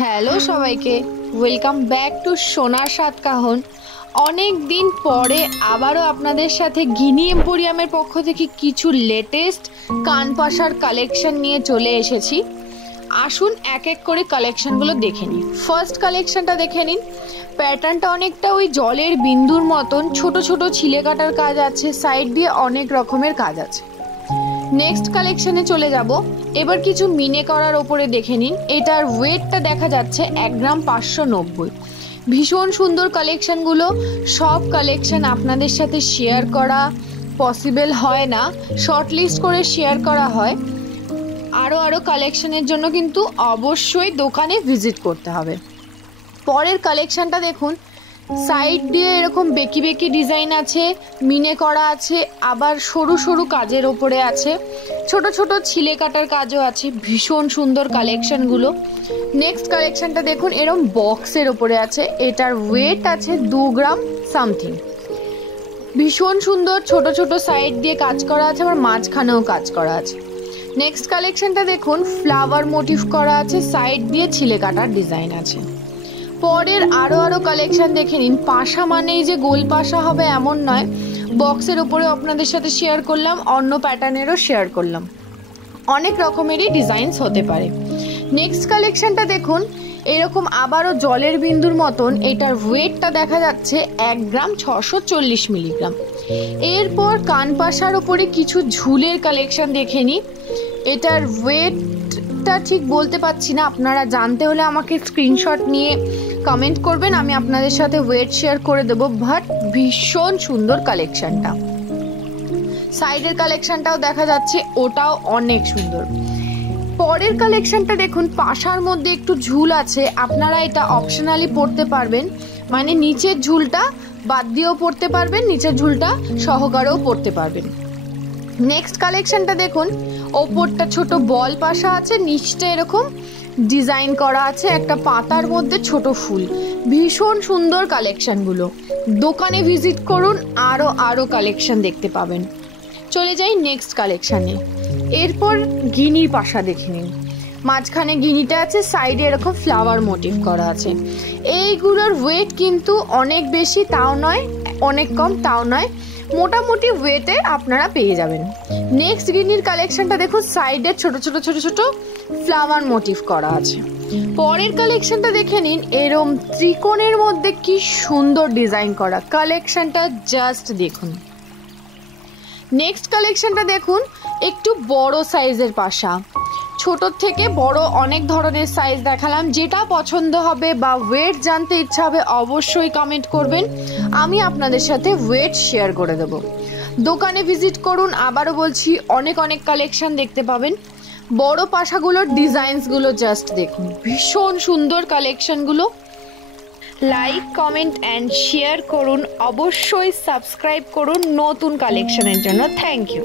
Hello সবাইকে, welcome back to সোনার সাত কাহন। অনেক দিন পরে আবারও আপনাদের সাথে গিনি এম্পোরিয়ামের পক্ষ থেকে কিছু লেটেস্ট কানপাশার কালেকশন নিয়ে চলে এসেছি। আসুন এক এক করে কালেকশনগুলো দেখে নিন। ফার্স্ট কালেকশনটা দেখে নিন। প্যাটার্নটা অনেকটা ওই জলের বিন্দুর মতন, ছোট ছোট ছিলে কাটার কাজ আছে, সাইড দিয়ে অনেক রকমের কাজ আছে। নেক্সট কালেকশনে চলে যাব। এবার কিছু মিনে করার ওপরে দেখে নিন। এটার ওয়েটটা দেখা যাচ্ছে 1 গ্রাম 590। ভীষণ সুন্দর কালেকশনগুলো। সব কালেকশন আপনাদের সাথে শেয়ার করা পসিবল হয় না, শর্ট লিস্ট করে শেয়ার করা হয়। আরও কালেকশনের জন্য কিন্তু অবশ্যই দোকানে ভিজিট করতে হবে। পরের কালেকশনটা দেখুন। সাইড দিয়ে এরকম বেঁকি বেঁকি ডিজাইন আছে, মিনে করা আছে, আবার সরু সরু কাজের ওপরে আছে, ছোট ছোট ছিলে কাটার কাজও আছে। ভীষণ সুন্দর কালেকশনগুলো। নেক্সট কালেকশনটা দেখুন, এরকম বক্সের ওপরে আছে। এটার ওয়েট আছে 2 গ্রাম সামথিং। ভীষণ সুন্দর, ছোট ছোট সাইড দিয়ে কাজ করা আছে, আবার মাঝখানেও কাজ করা আছে। নেক্সট কালেকশনটা দেখুন, ফ্লাওয়ার মোটিভ করা আছে, সাইড দিয়ে ছিলে কাটার ডিজাইন আছে। পরের আরও কালেকশন দেখে নিন। পাশা মানেই যে গোল পাশা হবে এমন নয়, বক্সের উপরেও আপনাদের সাথে শেয়ার করলাম, অন্য প্যাটার্নেরও শেয়ার করলাম। অনেক রকমেরই ডিজাইনস হতে পারে। নেক্সট কালেকশনটা দেখুন, এরকম আবারও জলের বিন্দুর মতন। এটার ওয়েটটা দেখা যাচ্ছে 1 গ্রাম 640 মিলিগ্রাম। এরপর কানপাশার উপরে কিছু ঝুলের কালেকশন দেখে নিই। এটার ওয়েটটা ঠিক বলতে পারছি না, আপনারা জানতে হলে আমাকে স্ক্রিনশট নিয়ে কমেন্ট করবেন, আমি আপনাদের সাথে ওয়েট শেয়ার করে দেবো। বাট ভীষণ সুন্দর কালেকশনটা। সাইডের কালেকশনটাও দেখা যাচ্ছে, ওটাও অনেক সুন্দর। পরের কালেকশনটা দেখুন, পাশার মধ্যে একটু ঝুল আছে, আপনারা এটা অপশনালি পরতে পারবেন, মানে নিচের ঝুলটা বাদ দিয়েও পরতে পারবেন, নিচের ঝুলটা সহকারেও পরতে পারবেন। নেক্সট কালেকশনটা দেখুন, ওপরটা ছোট বল পাশা আছে, নিচটা এরকম ডিজাইন করা আছে, একটা পাতার মধ্যে ছোট ফুল। ভীষণ সুন্দর কালেকশনগুলো। দোকানে ভিজিট করুন, আরও কালেকশন দেখতে পাবেন। চলে যাই নেক্সট কালেকশানে। এরপর গিনির পাশা দেখে নিন। মাঝখানে গিনিটা আছে, সাইডে এরকম ফ্লাওয়ার মোটিভ করা আছে। এইগুলোর ওয়েট কিন্তু অনেক বেশি তাও নয়, অনেক কম তাও নয়, মোটামুটি ওয়েটে আপনারা পেয়ে যাবেন। নেক্সট গিনির কালেকশনটা দেখুন, সাইডে ছোট ছোট ফ্লাওয়ার মোটিভ করা আছে। পরের কালেকশনটা দেখে নিন। এরম ত্রিকোণের মধ্যে কি সুন্দর ডিজাইন করা, কালেকশনটা জাস্ট দেখুন। নেক্সট কালেকশনটা দেখুন, একটু বড় সাইজের পাশা। ছোট থেকে বড় অনেক ধরনের সাইজ দেখালাম। যেটা পছন্দ হবে বা ওয়েট জানতে ইচ্ছা হবে অবশ্যই কমেন্ট করবেন, আমি আপনাদের সাথে ওয়েট শেয়ার করে দেব। দোকানে ভিজিট করুন, আবারও বলছি অনেক কালেকশন দেখতে পাবেন। বড় পাশাগুলোর ডিজাইনসগুলো জাস্ট দেখুন, ভীষণ সুন্দর কালেকশনগুলো। লাইক, কমেন্ট অ্যান্ড শেয়ার করুন, অবশ্যই সাবস্ক্রাইব করুন নতুন কালেকশনের জন্য। Thank you.